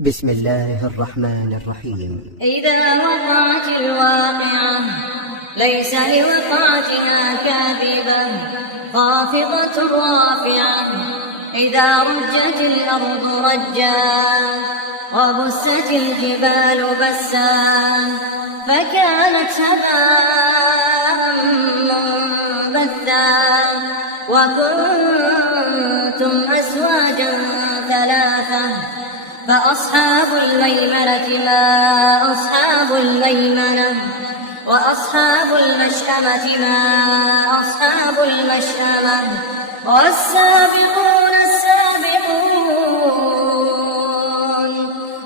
بسم الله الرحمن الرحيم. إذا وقعت الواقعة ليس لوقعتها كاذبة خافضة رافعة. إذا رجت الأرض رجا وبست الجبال بسا فكانت هباء منبثا وكنتم أزواجا ثلاثة فأصحاب الميمنة ما أصحاب الميمنة وأصحاب المشأمة ما أصحاب المشأمة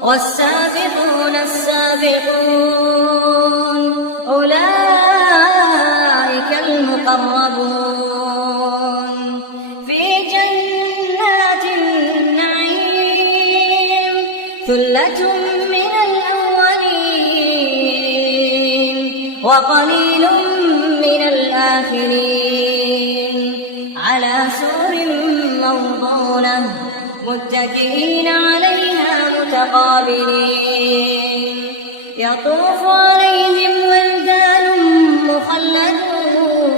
والسابقون السابقون أولئك المقربون في جنات النعيم ثلة من الأولين وقليل من الآخرين على سرر موضونة متكئين عليها متقابلين يطوف عليهم ولدان مخلدون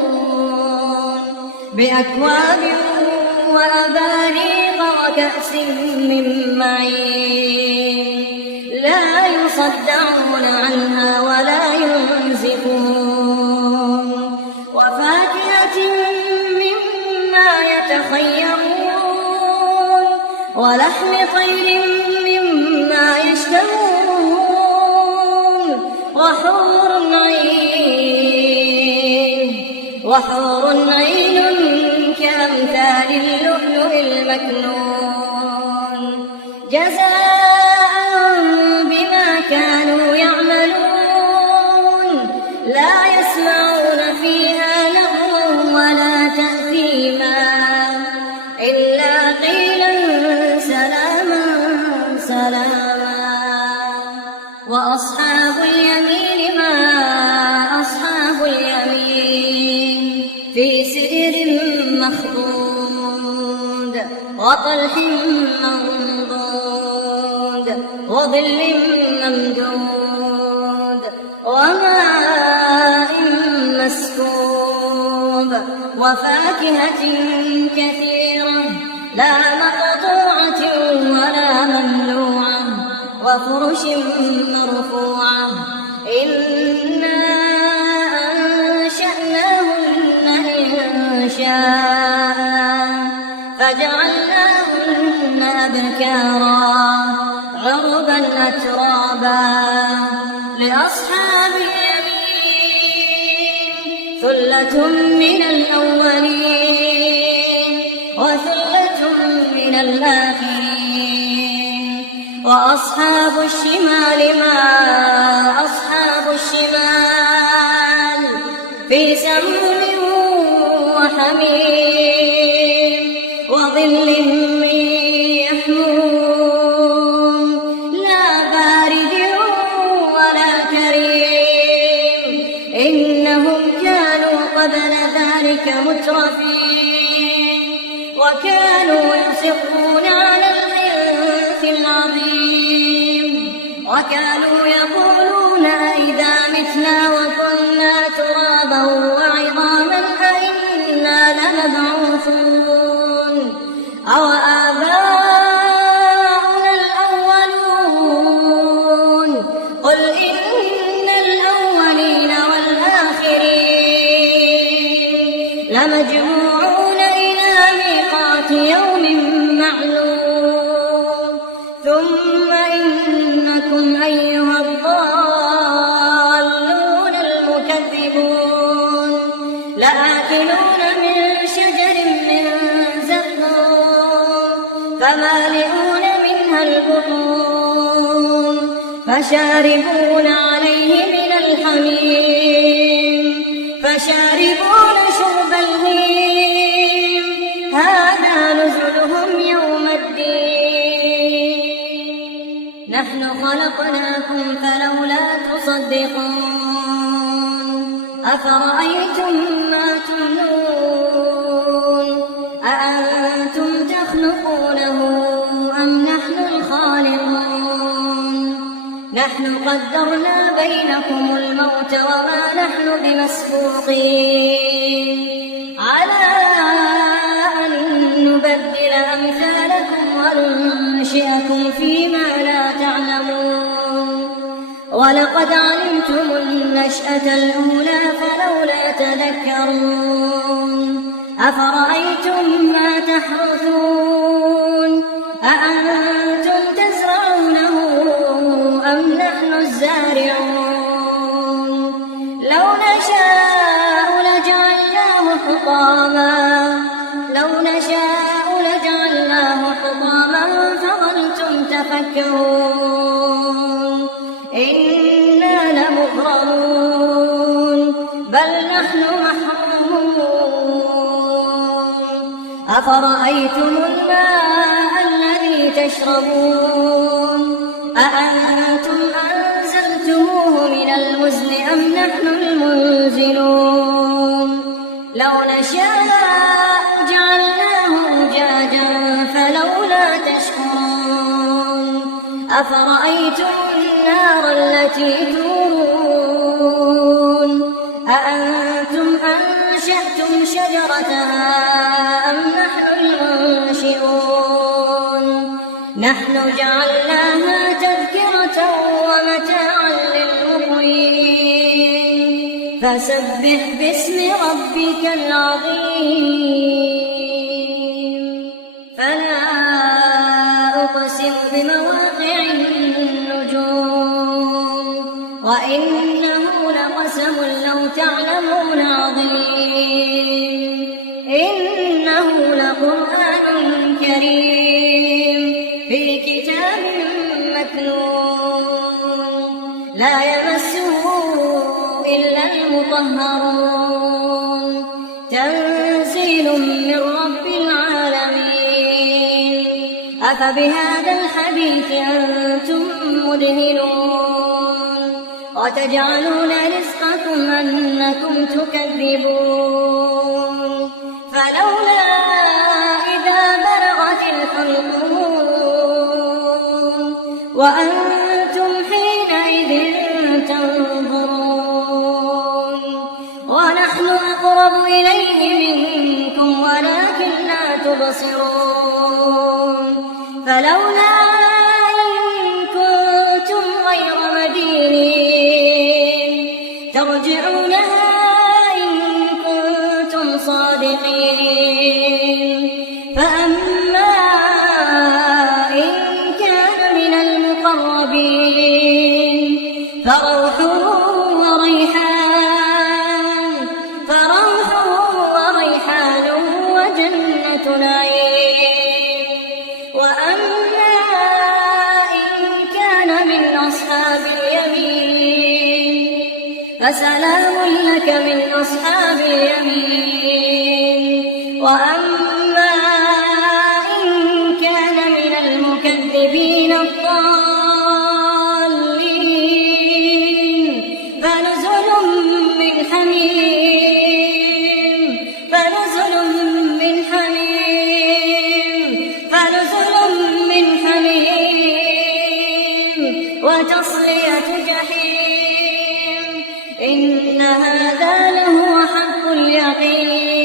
بأكواب وأباريق وكأس من معين لا يصدعون عنها ولا ينزفون وفاكهة مما يتخيرون ولحم طير مما يشتهون وحور عين كأمثال اللؤلؤ المكنون جزاء بما كانوا يعملون لا يسمعون فيها لغوا ولا تأثيما إلا قيلا سلاما سلاما. وأصحاب اليمين ما أصحاب اليمين في سدر مخضود وطلح منضود وظل ممدود وماء مسكوب وفاكهة كثيرة لا مقطوعة ولا ممنوعة وفرش مرفوعة إنا أنشأناهن إنشاء فجعلناهن أبكارا عربا أترابا لأصحاب اليمين ثلة من الأولين وثلة من الآخرين. وأصحاب الشمال ما أصحاب الشمال في سموم وحميم وظل من يحموم لا بارد ولا كريم إنهم كانوا قبل ذلك مترفين وكانوا يصرون على الحنث العظيم وكانوا يقولون أئذا متنا وكنا ترابا وعظاما أئنا لمبعوثون أو آباؤنا الأولون قل إن الأولين والآخرين لمجموعون إلى ميقات يوم معلوم ثم إنكم أيها الضالون المكذبون لآكلون من شجر من زقوم فمالئون منها البطون فشاربون عليه من الحميم فشاربون شرب الهيم هذا نزلهم يوم الدين نحن خلقناكم فلولا تصدقون أفرأيتم ما تمنون أأنتم تخلقونه أم نحن الخالقون نحن قدرنا بينكم الموت وما نحن بمسبوقين على أن نبدل أمثالكم وننشئكم فيما لا تعلمون ولقد علمتم النشأة الأولى فلولا تذكرون أفرأيتم ما تحرثون أأنتم تزرعونه أم نحن الزارعون لو نشاء لجعلناه حطاما فظلتم تفكرون إنا لمغرمون بل نحن محرومون أفرأيتم الماء الذي تشربون أأنتم أنزلتموه من المزن أم نحن المنزلون لو نشاء جعلناه أجاجا فلولا تشكرون أفرأيتم النار التي تورون أأنتم أنشأتم شجرتها أم نحن المنشئون نحن جعلناها تذكرة ومتاعا للمقوين فسبح باسم ربك العظيم فلا أقسم بمواقع النجوم وإنه لقسم لو تعلمون عظيم إنه لقرآن كريم في كتاب مكنون لا يمسه إلا المطهرون تنزيل من رب العالمين أفبهذا الحديث أنتم مدهنون وتجعلون رزقكم أنكم تكذبون فلولا إذا بلغت الحلقوم وأنتم حينئذ تنظرون ونحن أقرب إليه منكم ولكن لا تبصرون فلولا إن كنتم غير مدينين ترجعونها إن كنتم صادقين فأما إن كان من المقربين فروح وريحان وجنة نعيم وأما إن كان من أصحاب اليمين فسلام لك من أصحاب اليمين وأما إن كان من المكذبين الضالين فنزل من حميم وتصلية جحيم إن هذا لهو حق اليقين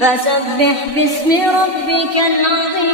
فسبح باسم ربك العظيم